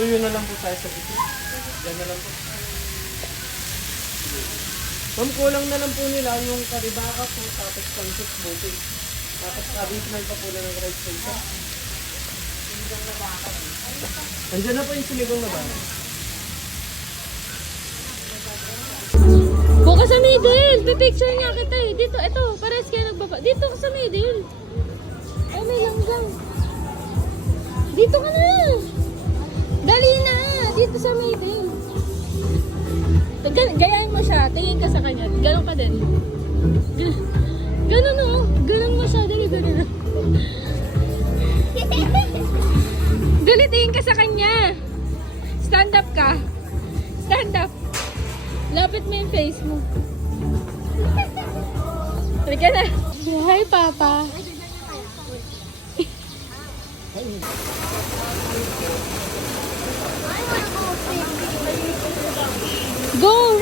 Tuyo na lang po tayo sa gitna. Yan na lang po. Ma'am, kulang na lang po nila yung karibaka po, tapos pancit buti. Tapos additional pa po na ng rice pizza. Andiyan na po yung sinigang na ba? Bukas sa middle. Pipicture nga kita eh. Dito, ito. Parehas kayo nagbaba. Dito ka sa middle. Ay, may langgam. Dito ka na. Dali na. Dito sa middle. Gayahin mo siya. Tingin ka sa kanya. Ganon ka din. Ganon o. Ganon mo siya. Dali, dali. Dali, tingin ka sa kanya. Stand up ka. Stand up. Lapit mo yung face mo. Halika na. Hi, Papa. Go!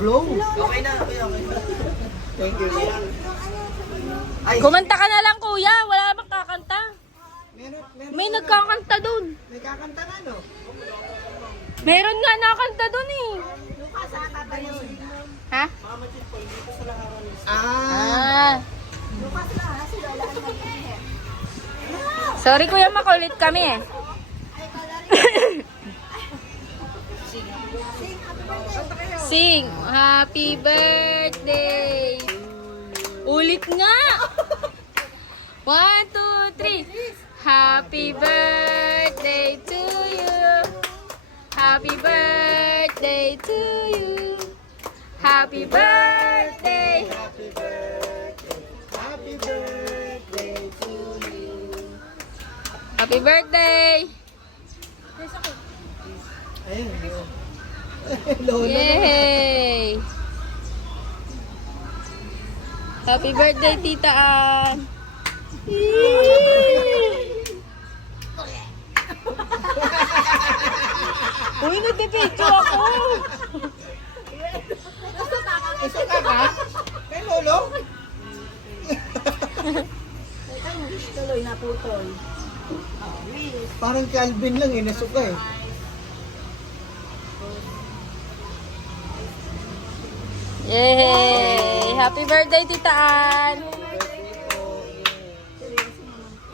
Blow? Okay na, okay. Thank you. Ay, Kumanta ka na lang, kuya. Wala namang kakanta. meron, May nagkakanta dun. may kakanta na, no? Meron nga nakakanta dun eh. Ha? Ah, Ah. Sorry kuya, makulit kami eh. Sing, happy birthday. Ulit nga. 1, 2, 3. Happy birthday to you. Happy birthday to you. Happy birthday. happy birthday to you. Happy birthday. Ayun, yun. Lola na. Yay! Happy birthday, Tita Ann! Uy, nagpipicture ako! Gusto ka ba? Kay Lolo? Tuloy na putol. Parang Calvin lang eh, nasuka eh. Yay! Happy birthday, Tita Ann!